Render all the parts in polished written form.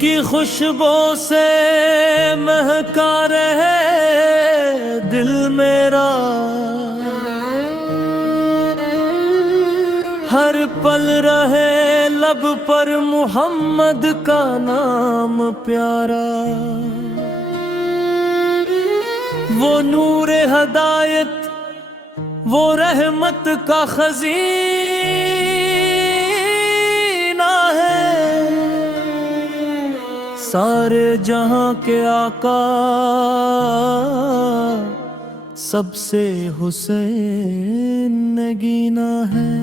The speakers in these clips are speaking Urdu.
کی خوشبو سے مہکا رہے دل میرا، ہر پل رہے لب پر محمد کا نام پیارا، وہ نور ہدایت وہ رحمت کا خزینہ ہے، سارے جہاں کے آقا سب سے حسین نگینہ ہے۔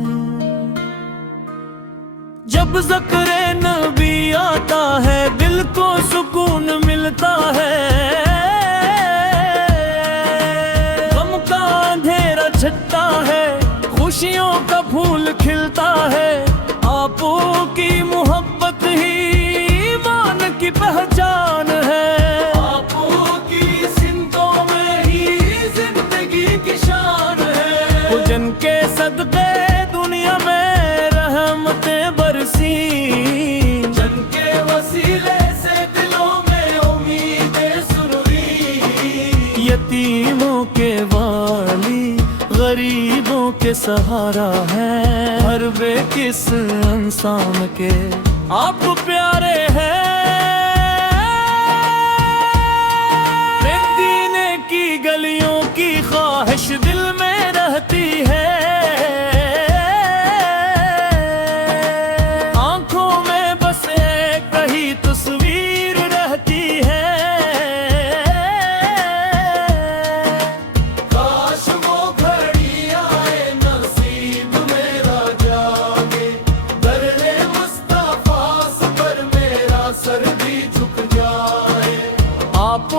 جب ذکر نبی آتا ہے دل کو سکون ملتا ہے، غم کا اندھیرا چھٹتا ہے، خوشیوں کا پھول کھلتا ہے، آپ کی محبت ہی ایمان کی پہچان ہے، آپ کی سمتوں میں ہی زندگی کی شان ہے، وہ جن کے صدقے دنیا میں رحمتیں برسی، جن کے وسیلے سے دلوں میں امیدیں سروری، یتیموں کے والی غریبوں کے سہارا ہے، ہر بے کس انسان کے آپ پیارے ہیں، مدینے کی گلیوں کی خواہش دل میں رہتی ہے، آنکھوں میں بس ایک ہی تصویر رہتی ہے، کاش وہ گھڑی آئے نصیب میرا جاگے، در مصطفیٰ پر میرا سر بھی جھک جائے، آپ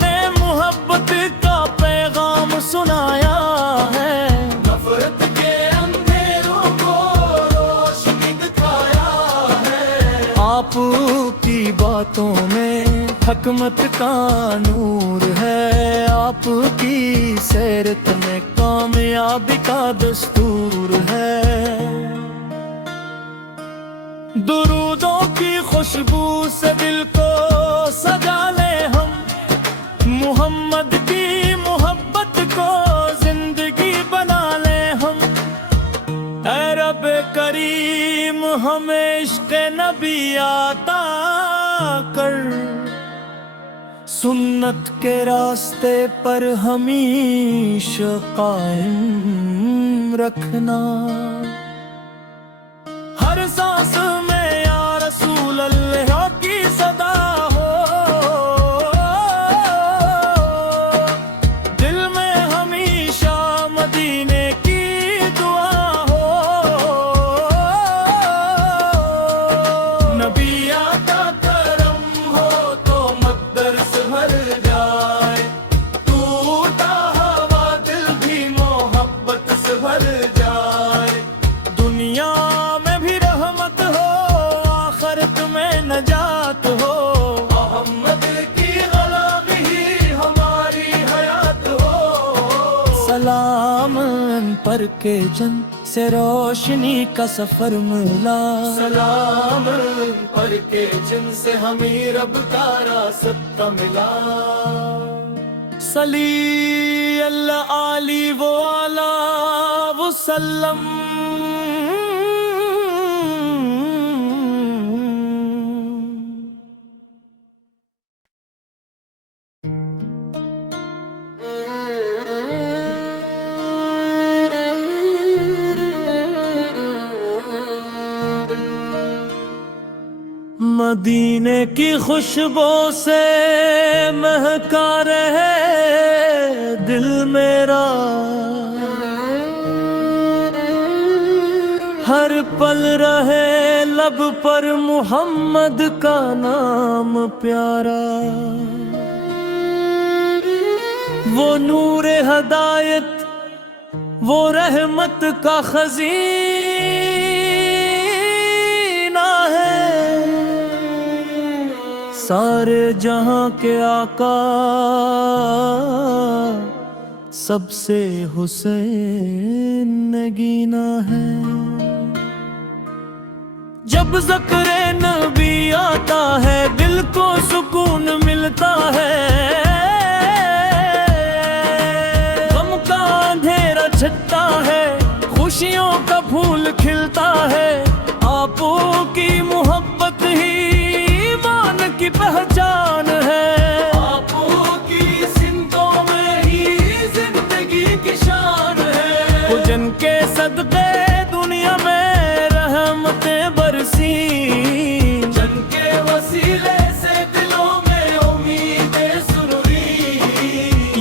نے محبت کا پیغام سنایا ہے، نفرت کے اندھیروں کو روشنی دکھایا ہے، آپ کی باتوں میں حکمت کا نور ہے، آپ کی سیرت میں کامیابی کا دستور ہے، درودوں کی خوشبو سے دل کو سجا لے ہم، محمد کی محبت کو زندگی بنا لے ہم، اے رب کریم ہمیں عشق نبی عطا کر، سنت کے راستے پر ہمیشہ قائم رکھنا، ہر سانس میں یا رسول اللہ کی صدا ہو، دل میں ہمیشہ مدینے کی دعا ہو، نبی آقا کرم ہو تو مقدر سے بھر جائے، ٹوٹا ہوا دل بھی محبت سے بھر جائے، دنیا میں بھی رحمت ہو آخرت میں نجات ہو، محمد کی غلامی ہی ہماری حیات ہو، سلام ان پر کے جن سے روشنی کا سفر ملا، سلام ان پر کے جن سے ہمیں رب کا راستہ ملا، صلی اللہ علی و آلہ وسلم، مدینے کی خوشبو سے مہکا رہے دل میرا، ہر پل رہے لب پر محمد کا نام پیارا، وہ نور ہدایت وہ رحمت کا خزینہ ہے، سارے جہاں کے آقا سب سے حسین نگینہ ہے، جب ذکر نبی آتا ہے دل کو سکون ملتا ہے، غم کا اندھیرا چھٹتا ہے، خوشیوں کا پھول کھلتا ہے۔ آپ کی محبت ہی ایمان کی پہچان ہے، آپ کی سمتوں میں ہی زندگی کی شان ہے۔ جن کے صدقے دنیا میں رحمتیں برسی، جن کے وسیلے سے دلوں میں امیدیں سنوری،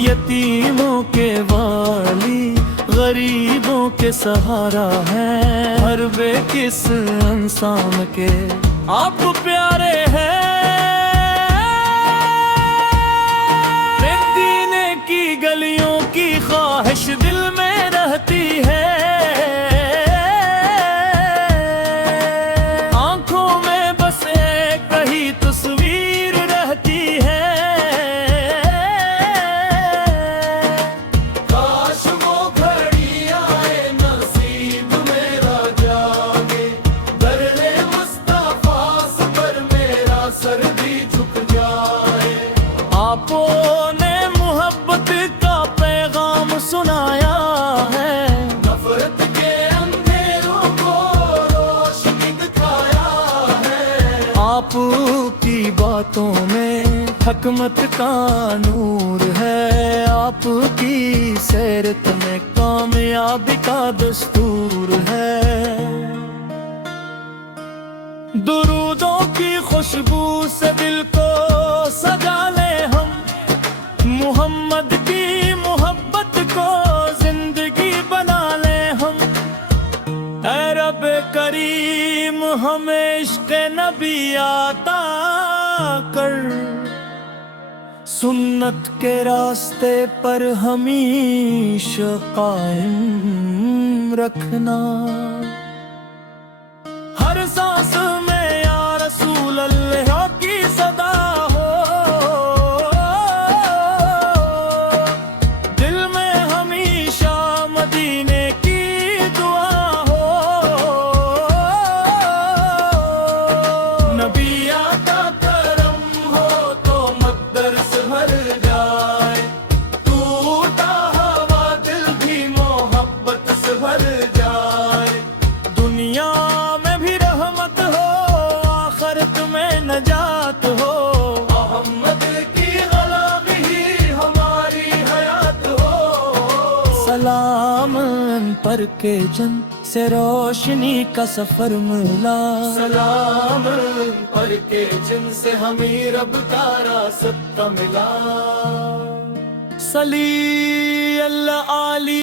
یتیموں کے والی غریبوں کے سہارا ہے، ہر بے کس انسان کے آپ پیارے ہیں۔ مدینے کی گلیوں کی خواہش دل میں رہتی ہے، آنکھوں میں بس ایک ہی تصویر رہتی ہے۔ کاش وہ گھڑی آئے نصیب میرا جاگے، درد مصطفیٰ پر میرا سر بھی جھک جائے۔ آپ نے محبت کا پیغام سنایا ہے، نفرت کے اندھیروں کو روشنی دکھایا ہے۔ آپ کی باتوں میں حکمت کا نور ہے، آپ کی سیرت میں کامیابی کا دستور ہے۔ درودوں کی خوشبو سے دل کو سجا لے ہم، محمد کی محبت کو زندگی بنا لے ہم۔ اے رب کریم ہمیں عشق نبی عطا کر، سنت کے راستے پر ہمیشہ قائم رکھنا۔ ہر سانس میں یا رسول اللہ کی صدا ہو، دل میں ہمیشہ مدینے کی دعا ہو۔ نبی آقا کرم ہو تو مقدس بھر جائے، ٹوٹا ہوا دل بھی محبت سے بھر جائے۔ دنیا میں بھی رحمت ہو، آخرت میں نجات ہو، محمد کی غلامی ہی ہماری حیات ہو۔ سلام ان پر کے جن سے روشنی کا سفر ملا، سلام ان پر کے جن سے ہمیں رب کا راستہ ملا۔ صلی اللہ علی